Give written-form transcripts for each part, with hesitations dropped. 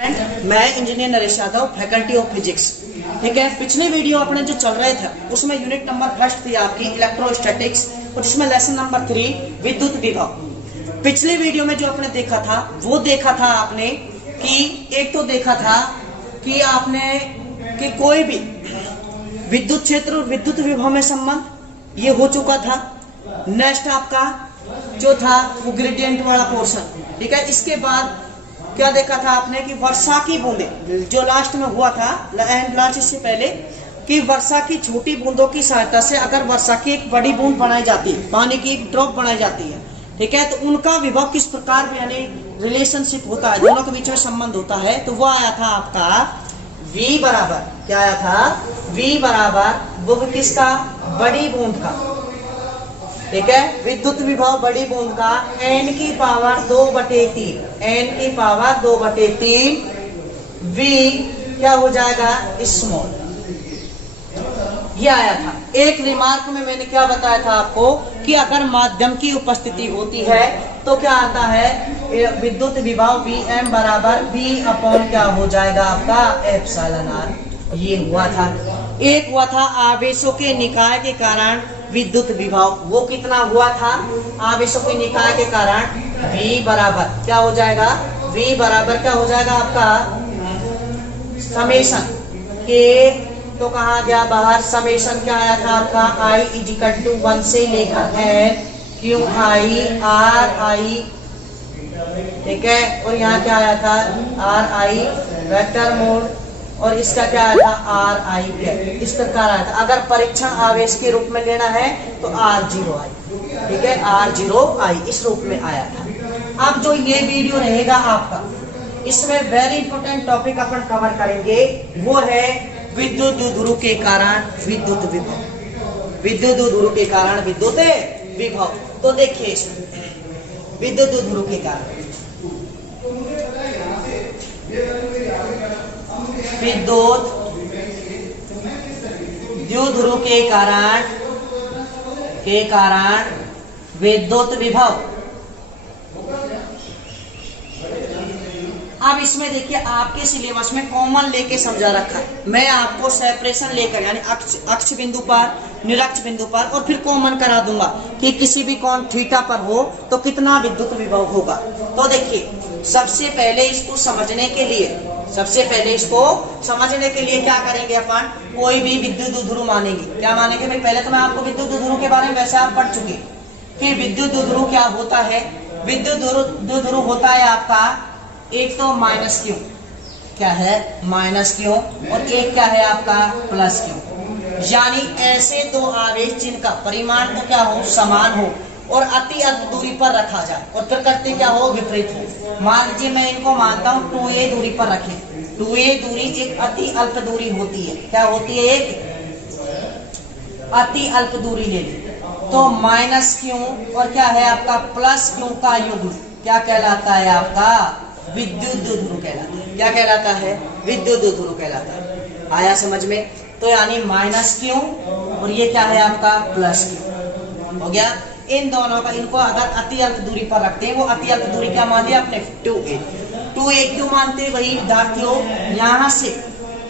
मैं engineer Naresh Yadav, faculty of physics. ठीक है, पिछले वीडियो अपने जो चल रहे थे उसमें यूनिट नंबर फर्स्ट थी आपकी इलेक्ट्रोस्टैटिक्स और जिसमें लेसन नंबर 3 विद्युत विभव। पिछले वीडियो में जो आपने देखा था वो देखा था आपने कि एक तो देखा था कि आपने कि कोई भी विद्युत क्षेत्र और विद्युत विभव में संबंध ये हो चुका था। नेक्स्ट आपका जो था वो ग्रेडियंट वाला पोर्शन। ठीक है, इसके बाद क्या देखा था आपने कि वर्षा की बूंदे जो लास्ट में हुआ था एंड लास्ट इससे पहले कि वर्षा की छोटी बूंदों की सहायता से अगर वर्षा की एक बड़ी बूंद बनाई जाती है, पानी की एक ड्रॉप बनाई जाती है, ठीक है, तो उनका विभव किस प्रकार यानी रिलेशनशिप होता है, दोनों के बीच में संबंध होता है। तो वो आया था आपका V बराबर, क्या आया था, V बराबर वो किसका, बड़ी बूंद का। ठीक है, विद्युत विभव बड़ी बूंद का n की पावर 2/3, n की पावर 2/3 V क्या हो जाएगा, स्मॉल। ये आया था। एक रिमार्क में मैंने क्या बताया था आपको कि अगर माध्यम की उपस्थिति होती है तो क्या आता है, विद्युत विभव Vm बराबर V अपॉन क्या हो जाएगा आपका एप्सिलॉन r। ये हुआ था। एक हुआ था आवेशों के निकाय के कारण विद्युत विभव, वो कितना हुआ था, आवेशों के निकाय के कारण V बराबर क्या हो जाएगा, V बराबर क्या हो जाएगा आपका समेशन के, तो कहा गया बाहर समेशन क्या आया था आपका I = 1 से लेकर n क्यू आई आर आई। ठीक है, और यहाँ क्या आया था आर आई वेक्टर मोड और इसका क्या आया था आर आई कैप, इस प्रकार आया था। अगर परीक्षण आवेश के रूप में लेना है तो R0I, ठीक है, R0I इस रूप में आया था। अब जो ये वीडियो रहेगा आपका, इसमें वेरी इंपॉर्टेंट टॉपिक अपन कवर करेंगे, वो है विद्युत द्विध्रुव के कारण विद्युत विभव। विद्युत द्विध्रुव के कारण विद्युत विभव। तो देखिए इसमें विद्युत द्विध्रुव के कारण विद्युत द्विध्रुव के कारण विद्युत विभव। अब इसमें देखिए आपके सिलेबस में कॉमन लेके समझा रखा है। मैं आपको सेपरेशन लेकर यानी अक्ष बिंदु पर, निरक्ष बिंदु पर और फिर कॉमन करा दूंगा कि किसी भी कोण थीटा पर हो तो कितना विद्युत विभव होगा। तो देखिए सबसे पहले इसको समझने के लिए क्या करेंगे अपन, कोई भी विद्युत द्विध्रुव मानेंगे। क्या मानेंगे भाई, पहले तो मैं आपको विद्युत द्विध्रुव के बारे में वैसे आप पढ़ चुके कि विद्युत द्विध्रुव क्या होता है। विद्युत द्विध्रुव होता है आपका एक तो माइनस क्यू, क्या है माइनस क्यू, और एक क्या है आपका प्लस क्यू। यानी ऐसे दो आवेश जिनका परिमाण तो क्या हो, समान हो और अति अल्प दूरी पर रखा जाए और फिर करते क्या हो, विपरीत हो। मान लीजिए मैं इनको मानता हूँ 2a दूरी पर रखें। 2a दूरी एक अति अल्प दूरी होती है। क्या होती है, एक अति अल्प दूरी ले ली तो माइनस क्यू और क्या है आपका प्लस क्यू का युग्म क्या कहलाता है, आपका विद्युत द्विध्रुव कहलाता है। क्या कहलाता है, विद्युत द्विध्रुव कहलाता है। आया समझ में? तो यानी माइनस क्यू और ये क्या है आपका प्लस क्यू हो गया। इन दोनों का, इनको अगर अति अल्प दूरी पर रखते हैं, वो अति अल्प दूरी क्या मान लिया अपने 2a क्यों मानते हैं वही विद्यार्थियों, यहाँ से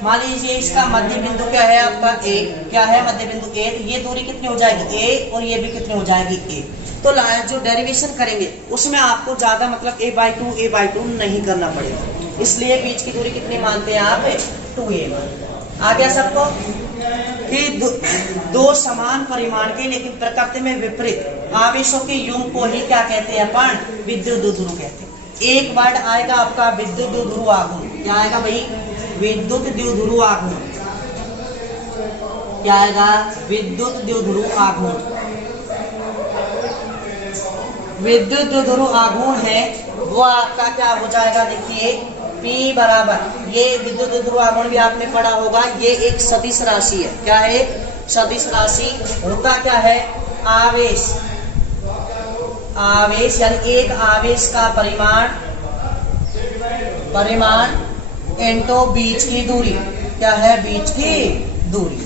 मान लीजिए इसका मध्य बिंदु क्या है आपका a, क्या है मध्य बिंदु a, तो ये दूरी कितनी हो जाएगी a और ये भी कितनी हो जाएगी a। तो जो डेरिवेशन करेंगे उसमें आपको ज्यादा मतलब a/2 नहीं करना पड़ेगा, इसलिए बीच की दूरी कितनी मानते हैं आप, 2a मानते हैं। आ गया सबको कि दो समान परिमाण के लेकिन प्रकृति में विपरीत आवेशों के युग्म को ही क्या कहते हैं अपन, विद्युत द्विध्रुव कहते हैं। एक वर्ड आएगा आपका विद्युत द्विध्रुव आघूर्ण। क्या आएगा भाई, विद्युत द्विध्रुव आघूर्ण। क्या आएगा, विद्युत द्विध्रुव आघूर्ण। विद्युत द्विध्रुव आघूर्ण है वो आपका क्या हो जाएगा, देखिए P बराबर, ये विद्युत द्विध्रुव आघूर्ण भी आपने पढ़ा होगा, ये एक सदिश राशि है। क्या है, सदिश राशि। होता क्या है, आवेश यानी एक आवेश का परिमाण इनटू बीच की दूरी। क्या है, बीच की दूरी।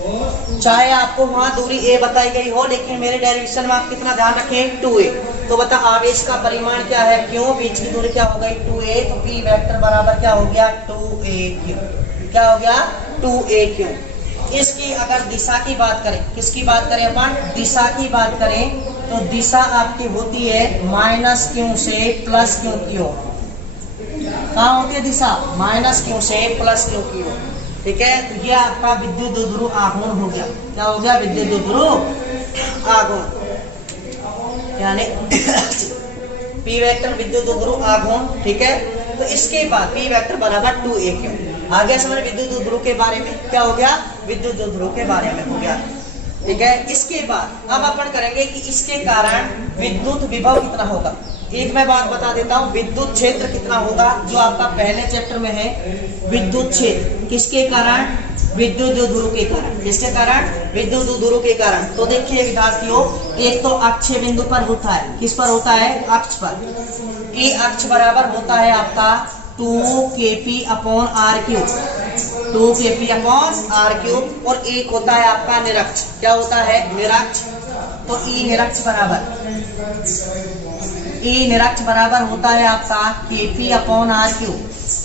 चाहे आपको वहां दूरी ए बताई गई हो, लेकिन मेरे डेरिवेशन में आप कितना ध्यान रखें 2a। तो बता आवेश का परिमाण क्या है, क्यों, बीच की दूरी क्या हो गई 2a, तो p वेक्टर बराबर क्या हो गया 2aq। क्या हो गया 2aq। इसकी अगर दिशा की बात करें, किसकी बात करें अपन, दिशा की बात करें, तो दिशा आपकी होती है -q से +q की ओर। कहाँ होती है दिशा, -q से +q की ओर। ठीक है, तो ये आपका विद्युत द्विध्रुव आघूर्ण हो गया। क्या हो गया, विद्युत द्विध्रुव आघूर्ण, यानी p वेक्टर विद्युत द्विध्रुव आघूर्ण। ठीक है, तो इसके बाद p वेक्टर बराबर 2aq। आगे समझ विद्युत द्विध्रुव के बारे में क्या हो गया, विद्युत द्विध्रुव के बारे में हो गया। ठीक है, इसके बाद अब अपन करेंगे कि इसके कारण विद्युत विभव कितना होगा। एक मैं बात बता देता हूँ, विद्युत क्षेत्र कितना होगा, जो आपका पहले चैप्टर में है, विद्युत क्षेत्र किसके कारण, विद्युत द्विध्रुव के कारण। किसके कारण, विद्युत द्विध्रुव के कारण। तो देखिए विद्यार्थियों, एक तो अक्षीय बिंदु पर होता है, किस पर होता है, अक्ष पर। ये अक्ष बराबर होता है आपका 2kp/r³, 2kp/r³, और एक होता है आपका निरक्ष। क्या होता है, निरक्ष। तो ई निरक्ष बराबर होता है आपका kp/r³,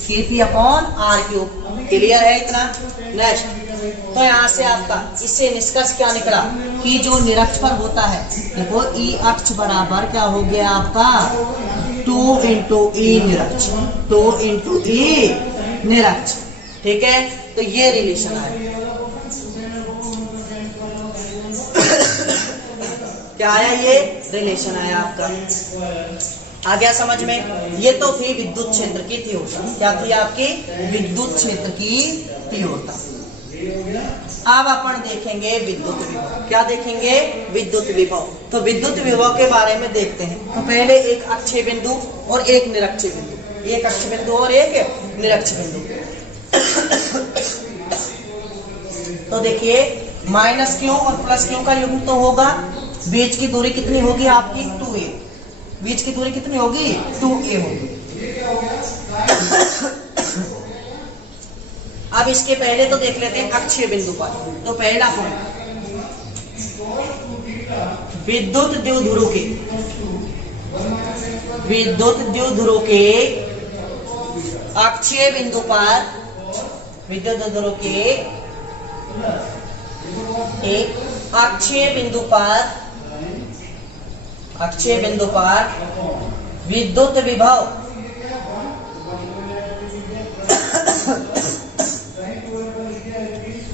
kp/r³। क्लियर है इतना। नेक्स्ट, तो यहाँ से आपका इससे निष्कर्ष क्या निकला कि जो निरक्ष पर होता है, देखो ई अक्ष बराबर क्या हो गया आपका 2 × e निरक्ष, 2 × e निरक्ष। ठीक है, तो ये रिलेशन आया। क्या आया, ये रिलेशन आया आपका। आ गया समझ में। ये तो थी विद्युत क्षेत्र की तीव्रता। क्या थी आपकी, विद्युत क्षेत्र की तीव्रता। अब अपन देखेंगे विद्युत विभव। क्या देखेंगे, विद्युत विभव। तो विद्युत विभव के बारे में देखते हैं। तो पहले एक अक्षीय बिंदु और एक निरक्षीय बिंदु, एक अक्षीय बिंदु और एक निरक्षीय बिंदु। तो देखिए -q और +q का युग्म तो होगा। बीच की दूरी कितनी होगी आपकी 2a। बीच की दूरी कितनी होगी 2a होगी। अब इसके पहले तो देख लेते हैं अक्षीय बिंदु पर। तो पहला पॉइंट, विद्युत द्विध्रुव के, विद्युत द्विध्रुव के अक्षीय बिंदु पर, विद्युत द्विध्रुव के एक अक्षीय बिंदु पर, अक्षीय बिंदु पर विद्युत विभव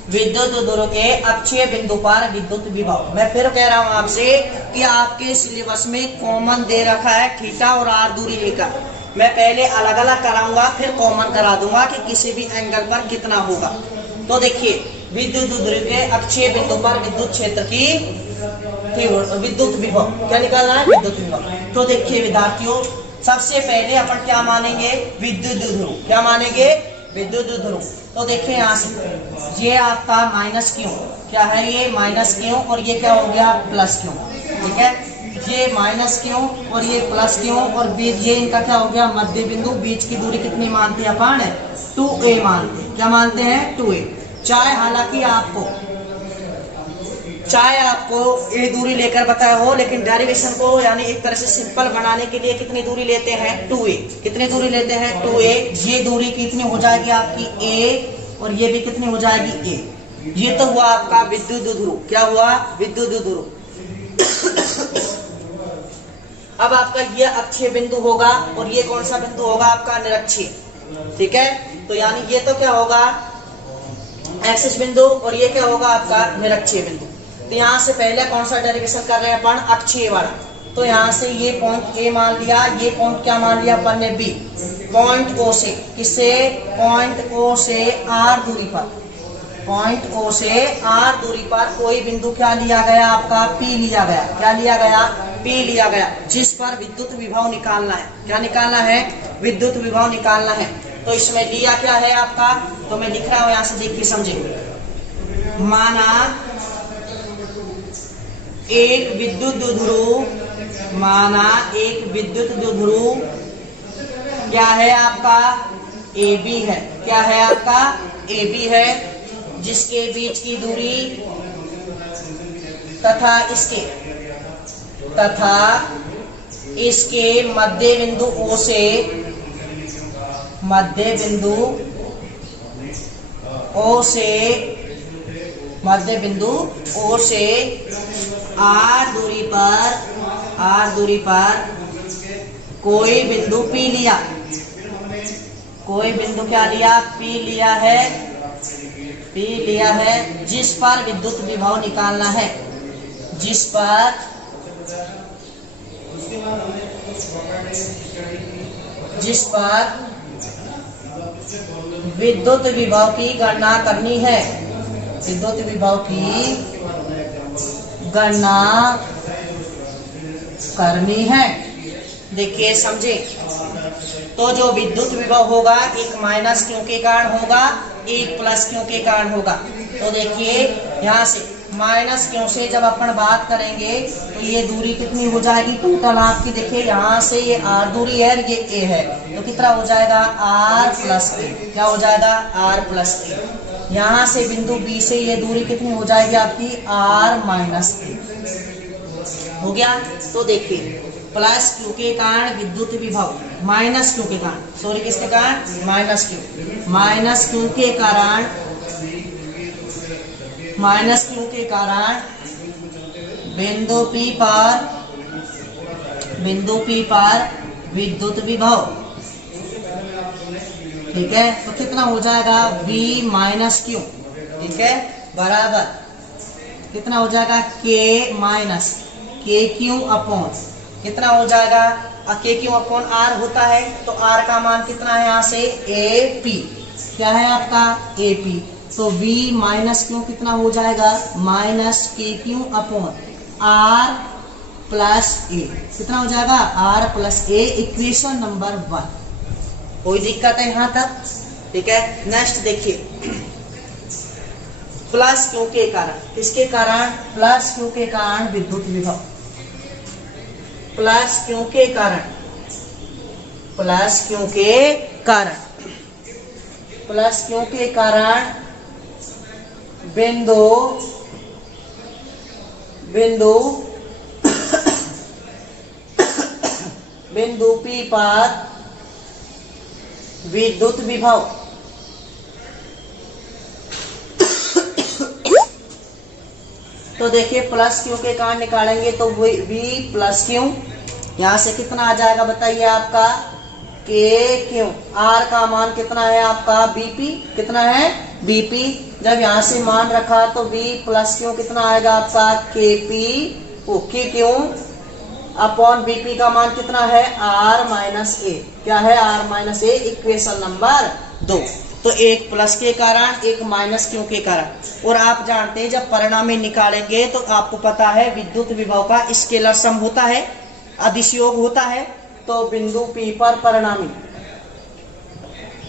विद्युत द्विध्रुव के अक्षीय बिंदु पर विद्युत विभव। मैं फिर कह रहा हूं आपसे कि आपके सिलेबस में कॉमन दे रखा है थीटा और r दूरी लेकर। मैं पहले अलग अलग कराऊंगा, फिर कॉमन करा दूंगा कि किसी भी एंगल पर कितना होगा। तो देखिए विद्युत द्विध्रुव के अक्षीय बिंदु पर विद्युत क्षेत्र की विद्युत विभव क्या निकालना है, विद्युत विभव। तो देखिए विद्यार्थियों, सबसे पहले अपन क्या मानेंगे, विद्युत द्विध्रुव। क्या मानेंगे, विद्युत द्विध्रुव। तो देखिए यहाँ से ये आपका -q, क्या है ये -q, और ये क्या हो गया +q। ठीक है, ये -q और ये +q, और बीच ये इनका क्या हो गया मध्य बिंदु। बीच की दूरी कितनी मानते हैं अपन, 2a मानते हैं। क्या मानते हैं, 2a। चाहे हालांकि आपको ये दूरी लेकर बताया हो, लेकिन डेरिवेशन को यानी एक तरह से सिंपल बनाने के लिए कितनी दूरी लेते हैं 2a। कितनी दूरी लेते हैं 2a। ये दूरी कितनी हो जाएगी आपकी a, और ये भी कितनी हो जाएगी a। ये तो हुआ आपका विद्युत द्विध्रुव। क्या हुआ, विद्युत द्विध्रुव। अब आपका ये अक्षीय बिंदु होगा, और ये कौन सा बिंदु होगा आपका निरक्षीय। ठीक है, तो यानी ये तो क्या होगा एक्सिस बिंदु, और ये क्या होगा आपका निरक्षीय बिंदु। तो यहाँ से पहले कौन सा डेरिवेशन कर रहे हैं अपन, अक्षीय वाला। तो यहाँ से ये पॉइंट ए मान लिया, ये पॉइंट क्या मान लिया अपन ने बी। पॉइंट ओ से, किससे, पॉइंट ओ से आर दूरी पर, पॉइंट ओ से आर दूरी पर कोई बिंदु क्या लिया गया आपका, पी लिया गया। क्या लिया गया, पी लिया गया, जिस पर विद्युत विभव निकालना है। क्या निकालना है, विद्युत विभव निकालना है। तो इसमें लिया क्या है आपका, तो मैं लिख रहा हूं, यहां से देख के समझेंगे। माना एक विद्युत द्विध्रुव, माना एक विद्युत द्विध्रुव क्या है आपका, AB है। क्या है आपका, AB है। जिसके बीच की दूरी तथा इसके मध्य बिंदु O से R दूरी पर कोई बिंदु P लिया, क्या लिया? P लिया है, जिस पर विद्युत विभव निकालना है, जिस पर विद्युत विभव की गणना करनी है, देखिए समझे। तो जो विद्युत विभव होगा एक माइनस क्यू के कारण होगा, एक प्लस क्यू के कारण होगा। तो देखिए यहाँ से माइनस क्यू से जब अपन बात करेंगे तो ये दूरी कितनी हो जाएगी टोटल आपकी? देखिए यहाँ से ये R दूरी है, ये A है, तो कितना हो जाएगा? R plus A। क्या हो जाएगा? R plus A। यहाँ से बिंदु B से ये दूरी कितनी हो जाएगी आपकी? R minus A। हो गया। तो देखिए प्लस क्यू के कारण विद्युत विभव, माइनस क्यू के कारण, सॉरी किसके कारण? माइनस क्यू के कारण बिंदु P पर विद्युत विभव, ठीक है। तो कितना हो जाएगा? V माइनस क्यू, ठीक है, बराबर कितना हो जाएगा? K माइनस KQ अपॉन कितना हो जाएगा? KQ अपॉन R होता है, तो R का मान कितना है यहाँ से? AP। क्या है आपका? AP। तो V माइनस क्यू कितना हो जाएगा? Minus KQ upon R plus A। कितना हो जाएगा? R plus A, equation number 1। कोई दिक्कत है यहाँ तक? ठीक है। नेक्स्ट देखिए, प्लस क्यू के कारण, किसके कारण? प्लस क्यू के कारण विद्युत विभव, प्लस क्यू के कारण बिंदु P पर विद्युत विभव, तो देखिए प्लस क्यू के कारण निकालेंगे तो V प्लस क्यू, यहाँ से कितना आ जाएगा बताइए आपका? KQ। R का मान कितना है आपका? BP। कितना है? BP। जब यहाँ से मान रखा तो V प्लस क्यू कितना आएगा आपका? KQ अपॉन BP का मान कितना है? R minus A। क्या है? R minus A, equation number 2। तो एक प्लस के कारण, एक माइनस क्यू के कारण। और आप जानते हैं जब परिणामी निकालेंगे तो आपको पता है विद्युत विभव का स्केलर सम होता है, अदिश योग होता है। तो बिंदु P पर परिणामी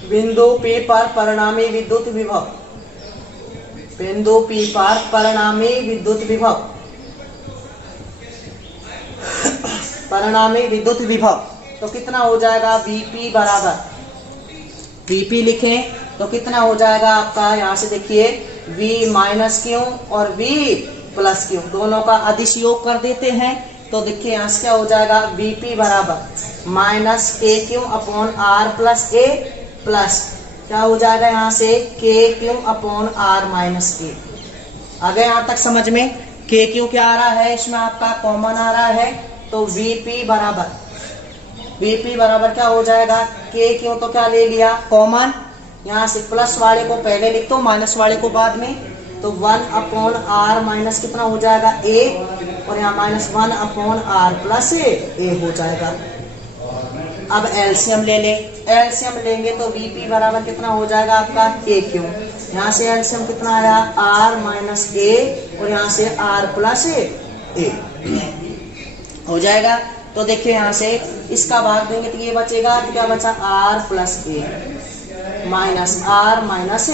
विद्युत विभव, बिंदु P पर परिणामी विद्युत विभव, तो कितना हो जाएगा? VP बराबर, VP लिखें तो कितना हो जाएगा आपका? यहाँ से देखिए V माइनस क्यू और V प्लस क्यू दोनों का अदिश योग कर देते हैं। तो देखिए यहाँ से क्या हो जाएगा? VP बराबर minus KQ upon R plus A plus क्या हो जाएगा यहाँ से? KQ upon R minus A। आ गया यहाँ तक समझ में? KQ क्या आ रहा है इसमें आपका? कॉमन आ रहा है। तो VP बराबर क्या हो जाएगा? KQ तो क्या ले लिया? कॉमन। यहाँ से प्लस वाले को पहले लिख दो, माइनस वाले को बाद में। तो 1 अपॉन R माइनस कितना हो जाएगा? A, और यहाँ minus 1 upon R plus A हो जाएगा। अब एलसीएम ले लें, एलसीएम लेंगे तो VP बराबर कितना हो जाएगा आपका? KQ। यहाँ से एलसीएम कितना आया? R माइनस A, और यहाँ से R प्लस A हो जाएगा। तो देखिए यहाँ से इसका भाग देंगे तो ये बचेगा, तो क्या बचा? R plus A minus R minus A।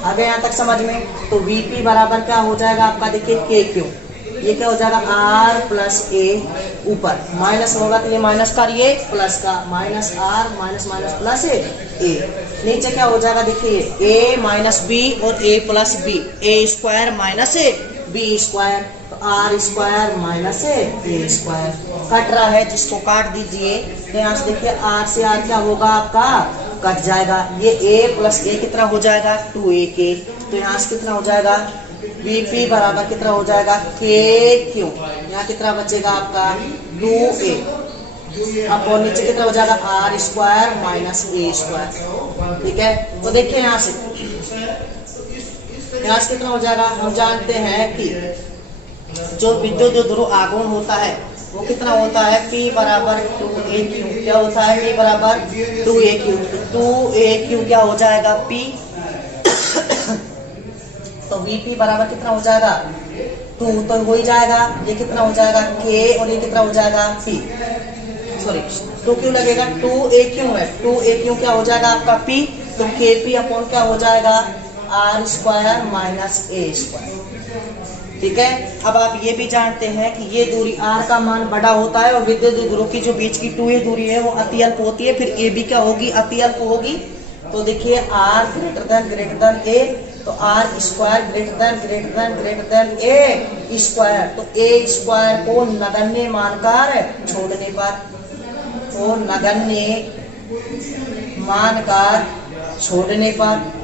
आ गया यहाँ तक समझ में? तो VP बराबर क्या हो जाएगा आपका? देखिए KQ, ये क्या हो जाएगा? R प्लस A, ऊपर माइनस होगा तो ये माइनस का, ये प्लस का, minus R minus minus plus A। नीचे क्या हो जाएगा देखिए a माइनस बी और a plus B, A square minus B square, तो R square minus A square cut रहा है, जिसको काट दीजिए। तो यहाँ से देखिए आर से आर क्या होगा आपका कट जाएगा, ये a प्लस ए कितना हो जाएगा 2ak, तो यहाँ से कितना हो जाएगा Vp बराबर कितना हो जाएगा KQ, यहाँ कितना बचेगा आपका 2a, अब और नीचे कितना हो जाएगा R square minus A square. ठीक है, तो देखिए यहाँ से कितना हो जाएगा, हम जानते हैं कि जो विद्युत ध्रुव आघूर्ण होता है वो कितना होता है P बराबर 2AQ, क्या होता है P बराबर 2AQ, 2AQ क्या हो जाएगा P, तो Vp बराबर कितना हो जाएगा 2, तो हो ही जाएगा, ये कितना हो जाएगा K और ये कितना हो जाएगा P, सॉरी 2 क्यों लगेगा 2AQ है, 2AQ क्या हो जाएगा आपका P, तो KP अपॉन क्या हो जाएगा R square minus A square. ठीक है, अब आप ये भी जानते हैं कि ये दूरी r का मान बड़ा होता है और विद्युत ध्रुव की जो बीच की 2a दूरी है वो अति अल्प होती है, फिर a भी क्या होगी अति अल्प होगी। तो देखिए r ग्रेटर देन a, तो r square greater than a square, तो a स्क्वायर को नगण्य मानकर छोड़ने पर, तो नगण्य मानकर छोड़ने पर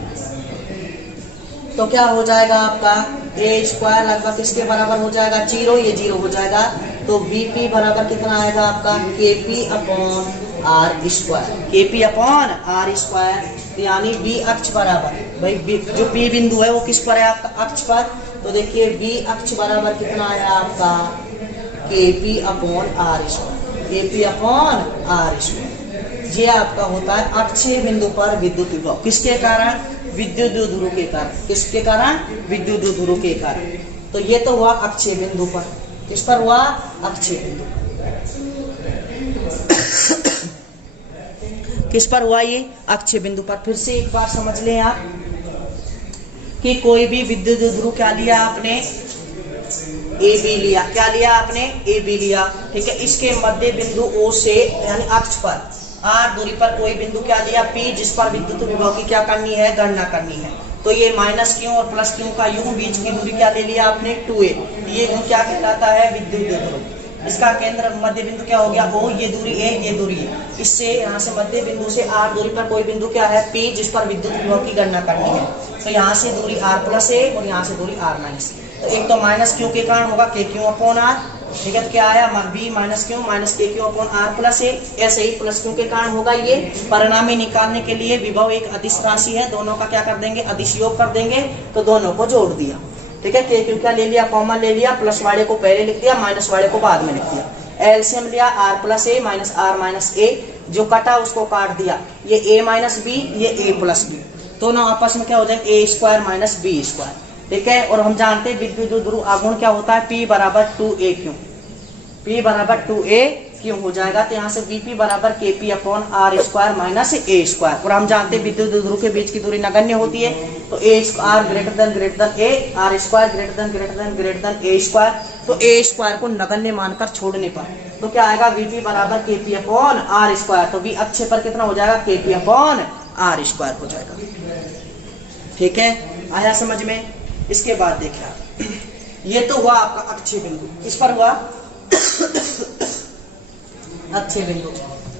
तो क्या हो जाएगा आपका a स्क्वायर लगभग किसके बराबर हो जाएगा 0, ये 0 हो जाएगा, तो Vp बराबर कितना आएगा आपका Kp upon R square, Kp upon R square, यानी B अक्ष बराबर, भाई जो P बिंदु है वो किस पर है आपका अक्ष पर, तो देखिए B अक्ष बराबर कितना आया आपका Kp upon R square, Kp upon R square. ये आपका होता है अक्षीय बिंदु पर विद्युत विभव, किसके कारण विद्युत ध्रुव के कारण, किसके कारण विद्युत ध्रुव के कारण। तो ये तो हुआ अक्षीय बिंदु पर, किस पर हुआ अक्षीय बिंदु किस पर हुआ ये अक्षीय बिंदु पर। फिर से एक बार समझ लें आप कि कोई भी विद्युत ध्रुव क्या लिया आपने ए बी लिया, क्या लिया आपने ए बी लिया। ठीक है, इसके मध्य बिंदु O से यानी अक्ष पर r दूरी पर कोई बिंदु क्या लिया P, जिस पर विद्युत विभव की क्या करनी है गणना करनी है। तो ये माइनस क्यू और प्लस क्यू का यूं बीच की दूरी क्या ले लिया आपने 2a, ये गुण क्या कहलाता है विद्युत ध्रुव। इसका केंद्र मध्य बिंदु क्या हो गया O, ये दूरी a, ये दूरी है, इससे यहाँ से मध्य बिंदु से r दूरी पर कोई बिंदु क्या है P, जिस पर विद्युत विभव की गणना करनी है। तो यहाँ से दूरी r प्लस a और यहाँ से दूरी r माइनस, तो एक तो माइनस क्यू के कारण होगा के क्यू अपॉन आर। ठीक है, तो क्या आया b minus Q minus K Q upon are plus ए, ऐसे ही प्लस क्यू के कारण होगा ये। परिणामी निकालने के लिए विभव एक अदिश राशि है, दोनों का क्या कर देंगे अदिश योग कर देंगे, तो दोनों को जोड़ दिया। ठीक है, के क्यू क्या ले लिया कॉमन ले लिया, प्लस वाले को पहले लिख दिया माइनस वाले को बाद में लिख दिया, एलसीएम लिया R plus A minus R minus A, जो कटा उसको काट दिया, ये ए माइनस बी ये ए प्लस बी, दोनों आपस में क्या हो जाएगा ए स्क्वायर माइनस बी स्क्वायर। ठीक है, और हम जानते हैं विद्युत ध्रुव आघूर्ण क्या होता है P बराबर 2AQ, P बराबर 2AQ हो जाएगा। तो यहाँ से Vp बराबर Kp upon R square minus A square, और हम जानते हैं विद्युत ध्रुव के बीच की दूरी नगण्य होती है, तो a r greater than a, R square greater than A square, तो ए स्क्वायर को नगण्य मानकर छोड़ने पर तो क्या आएगा Vp बराबर Kp अपॉन आर स्क्वायर, तो V अक्ष पर कितना हो जाएगा Kp अपॉन आर स्क्वायर हो जाएगा। ठीक है, आया समझ में। इसके बाद देखिए ये तो हुआ आपका अक्षीय बिंदु, किस पर हुआ अक्षीय बिंदु।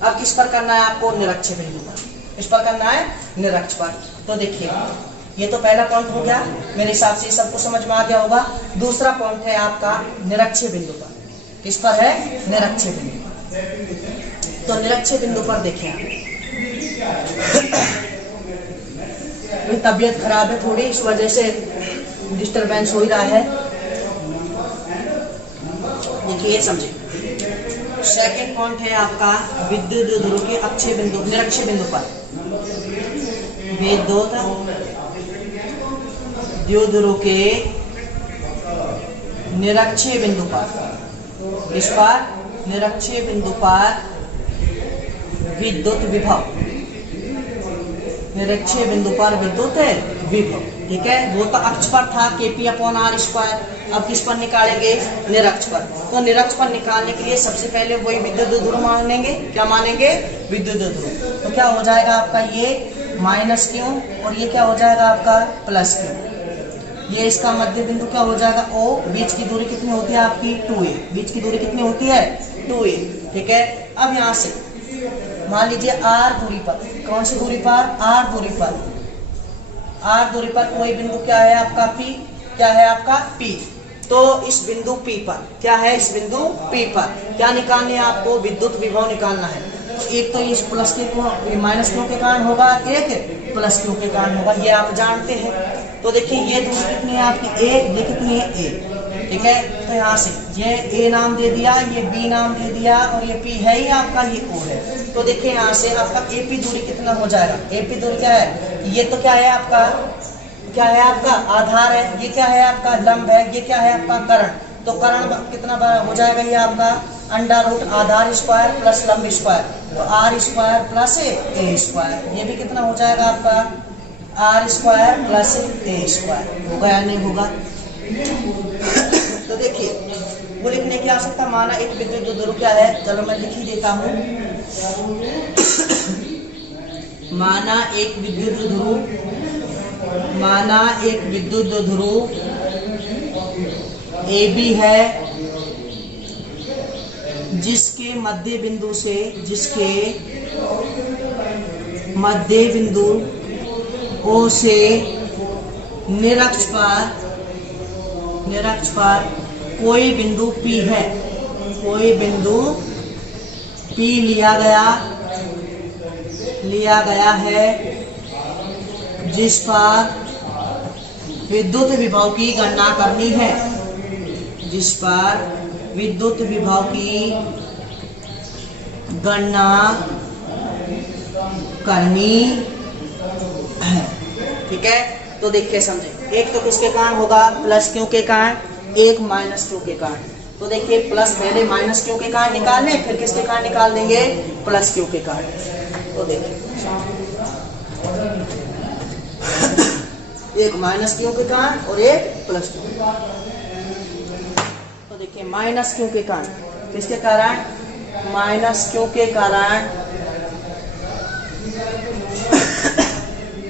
अब किस पर करना है आपको निरक्षीय बिंदु पर, इस पर करना है निरक्ष पर। तो देखिए ये तो पहला पॉइंट हो गया, मेरे हिसाब से सबको समझ में आ गया होगा। दूसरा पॉइंट है आपका निरक्षीय बिंदु पर, किस पर है निरक्षीय बिंदु पर। तो निरक्षीय बिंदु पर देखिए तबीयत खराब है थोड़ी, इस वजह से डिस्टरबेंस हो ही रहा है। देखिए समझे, सेकंड पॉइंट है आपका विद्युत ध्रुव के अक्षीय बिंदु निरक्षीय बिंदु पर, विद्युत ध्रुव के निरक्षीय बिंदु पर, इस पर निरक्षीय बिंदु पर विद्युत विभव, निरक्षीय बिंदु पर विद्युत विभव। ठीक है, वो तो अक्ष पर था Kp अपॉन आर स्क्वायर, अब किस पर निकालेंगे निरक्ष पर। तो निरक्ष पर निकालने के लिए सबसे पहले वही विद्युत ध्रुव मानेंगे, क्या मानेंगे विद्युत ध्रुव। तो क्या हो जाएगा आपका ये माइनस क्यू और ये क्या हो जाएगा आपका प्लस क्यू। ये इसका मध्य बिंदु क्या हो जाएगा O। बीच की दूरी कितनी होती है आपकी 2a। बीच की दूरी कितनी होती है 2a। ठीक है, अब यहाँ से मान लीजिए r दूरी पर, कौन सी दूरी पर r दूरी पर, r दूरी पर कोई बिंदु क्या है आपका P, क्या है आपका P। तो इस बिंदु P पर क्या है, इस बिंदु P पर क्या निकालना है आपको, विद्युत विभव निकालना है। तो एक तो इस प्लस के माइनस क्यू के कारण होगा, एक प्लस क्यू के कारण होगा, ये आप जानते हैं। तो देखिए ये दूरी कितनी है आपकी a, ये कितनी है a। ठीक है, तो यहाँ से ये a नाम दे दिया, ये b नाम दे दिया और ये p है ही आपका, ये o है। तो देखिए यहाँ से आपका AP दूरी कितना हो जाएगा, AP दूरी क्या है, ये तो क्या है आपका, क्या है आपका आधार है, ये क्या है आपका लंब है, ये क्या है आपका कर्ण। तो कर्ण कितना हो जाएगा, ये आपका अंडर रूट आधार स्क्वायर प्लस लंब स्क्वायर, तो r square plus a square. ये भी कितना हो जाएगा आपका r square plus a square. होगा या नहीं होगा। तो देखिए वो लिखने की आवश्यकता, माना एक विद्युत द्विध्रुव क्या है, चलो मैं लिख ही देता हूँ। माना एक विद्युत द्विध्रुव, माना एक विद्युत द्विध्रुव AB है, जिसके मध्य बिंदु से, जिसके मध्य बिंदु O से निरक्ष पर कोई बिंदु P है, कोई बिंदु P लिया गया है, जिस पर विद्युत विभव की गणना करनी है, जिस पर विद्युत विभव की गणना करनी है। ठीक है, तो देखिए समझे, एक तो किसके कारण होगा, प्लस क्यू के कारण, एक माइनस क्यू के कारण। तो देखिए प्लस पहले माइनस क्यू के कारण निकाल लें, फिर किसके कारण निकाल देंगे, प्लस क्यू के कारण। तो देखिए एक माइनस क्यू के कारण और एक प्लस क्यू के कारण। तो देखिए माइनस क्यू के कारण, किसके कारण, माइनस क्यू के कारण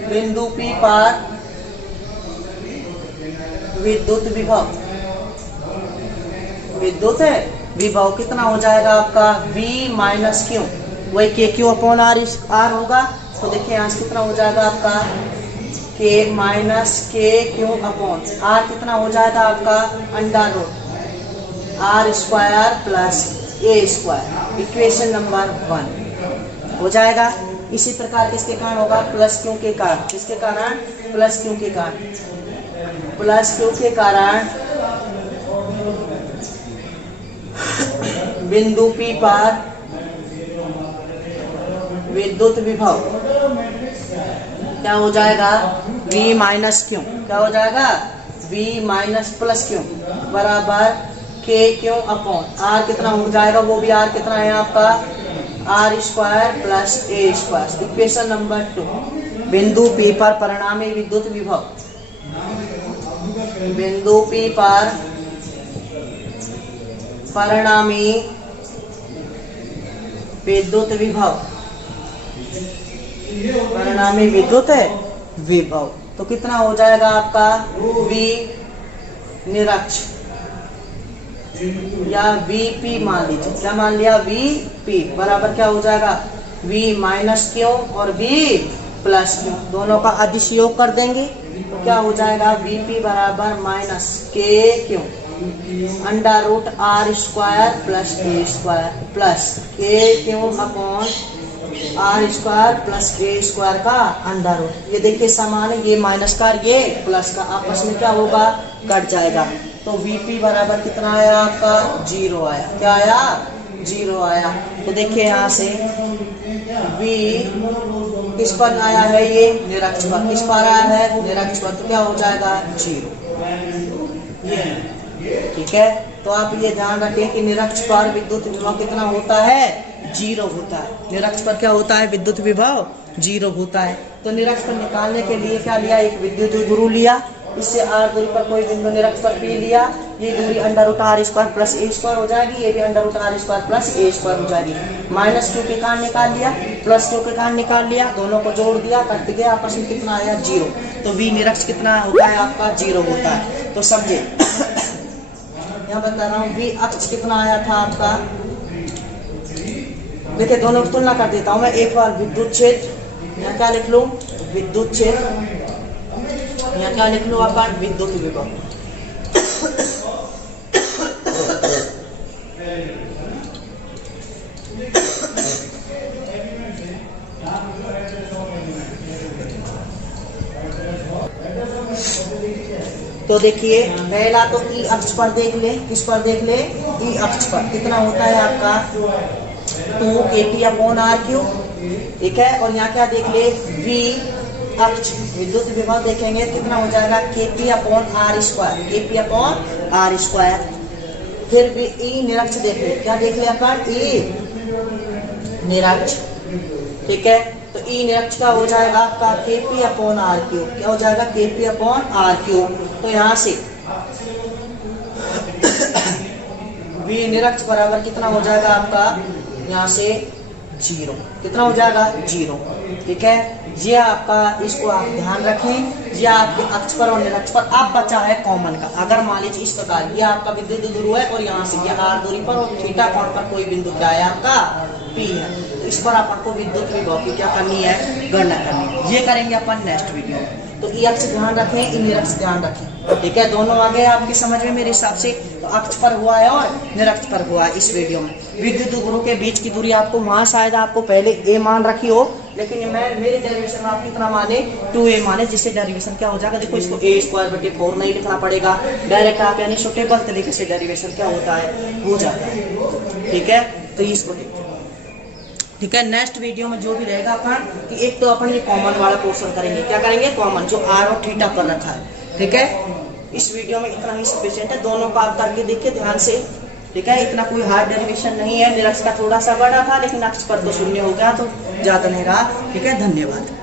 बिंदु P पर विद्युत विभव कितना हो जाएगा आपका V माइनस क्यू, वही के क्यू अपॉन आर होगा। तो देखिए यहाँ से कितना हो जाएगा आपका के minus K Q upon are, कितना हो जाएगा आपका under root R square plus A square. Equation number 1 हो जाएगा। इसी प्रकार किसके कारण होगा, प्लस क्यू के कारण, किसके कारण, प्लस क्यू के कारण, प्लस क्यू के कारण बिंदु P पर विद्युत विभव क्या हो जाएगा, V माइनस क्यू, क्या हो जाएगा, V माइनस प्लस क्यू बराबर के क्यू अपॉन आर, कितना हो जाएगा, वो भी आर कितना है आपका R square plus A square. Equation number 2, बिंदु P पर परिणामी विद्युत विभव, बिंदु P पर परिणामी विद्युत विभव, परिणामी विद्युत विभव तो कितना हो जाएगा आपका V निरक्ष या VP मान लीजिए, क्या मान लिया, VP बराबर क्या हो जाएगा, V माइनस क्यू और V प्लस क्यू, दोनों का अधिशयोग कर देंगे तो क्या हो जाएगा, VP बराबर minus K Q under root R square plus A square plus K Q upon R square plus A square का अंडर रूट। ये देखिए समान है, ये माइनस का ये प्लस का आपस में क्या होगा, कट जाएगा। तो VP बराबर कितना आया आपका 0 आया, क्या आया 0 आया। तो देखिए यहाँ से V किस पर आया है, ये निरक्ष पर, किस पर आया है, निरक्ष पर, तो क्या हो जाएगा 0। ठीक है, तो आप ये ध्यान रखें कि निरक्ष पर विद्युत विभव कितना होता है, 0 होता है। निरक्ष पर क्या होता है, विद्युत विभव 0 होता है। तो निरक्ष पर निकालने के लिए क्या लिया, एक विद्युत द्विध्रुव लिया इससे r दूरी पर कोई बिंदु निरक्ष पर P लिया, ये दूरी √r² प्लस a² हो जाएगी, ये भी √r² प्लस a² हो जाएगी। -q के कारण निकाल लिया, +q के कारण निकाल लिया, दोनों को जोड़ दिया, कट गया, आपस में कितना आया 0। तो v निरक्ष कितना होता है आपका 0 होता है। तो समझे यहाँ बता रहा हूँ v अक्ष कितना आया था आपका। देखिए दोनों की तुलना कर देता हूँ मैं एक बार। विद्युत क्षेत्र यहाँ क्या लिख लूँ, विद्युत क्षेत्र, यहाँ क्या लिख लो अपन, विद्युत विभव। तो देखिए पहला तो ई अक्ष पर देख ले, किस पर देख ले, ई अक्ष पर कितना होता है आपका 2kp/r³, ठीक है। और यहाँ क्या देख ले, वी अक्ष विद्युत विभव देखेंगे कितना हो जाएगा kp/r², kp/r²। फिर भी ई निरक्ष देख ले, क्या देख ले अपन, ई निरक्ष, ठीक है। तो ई निरक्ष का हो जाएगा आपका kp/r³, क्या हो जाएगा kp/r³। तो यहाँ से वी निरक्ष बराबर कितना हो जाएगा आपका, यहाँ से 0, कितना हो जाएगा 0, ठीक है। ये आपका, इसको आप ध्यान रखें, ये आपके अक्ष पर और निरक्ष पर अब बचा है कॉमन का। अगर मान लीजिए इस प्रकार ये आपका विद्युत ध्रुव है और यहाँ से ये r दूरी पर और थीटा कोण पर कोई बिंदु क्या है आपका P है, तो इस पर अपन को विद्युत विभव की क्या करनी है, गणना करनी है। ये करेंगे अपन नेक्स्ट वीडियो में। तो ई अक्ष ध्यान रखें, ई निरक्ष ध्यान रखें, ठीक है। दोनों आ गए आपकी समझ में मेरे हिसाब से। तो अक्ष पर हुआ है और निरक्ष पर हुआ है इस वीडियो में। विद्युत ध्रुव के बीच की दूरी आपको वहां शायद आपको पहले a मान रखी हो, लेकिन मैं मेरे डेरिवेशन में आप कितना माने 2a माने, जिससे डेरिवेशन क्या हो जाएगा, देखो इसको a²/4 नहीं लिखना पड़ेगा, डायरेक्ट आप यानी सुटेबल तरीके से डेरिवेशन क्या होता है, हो जाता है, ठीक है। तो इसको ठीक है। नेक्स्ट वीडियो में जो भी रहेगा अपन कि एक तो अपन ये कॉमन वाला पोर्शन करेंगे, क्या करेंगे, कॉमन जो r और थीटा पर रखा है, ठीक है। इस वीडियो में इतना ही सफिशिएंट है, दोनों का आप करके देखिए ध्यान से, ठीक है। इतना कोई हार्ड डेरिवेशन नहीं है, निरक्ष का थोड़ा सा बड़ा था लेकिन अक्ष पर तो 0 हो गया, तो ज्यादा नहीं रहा, ठीक है। धन्यवाद।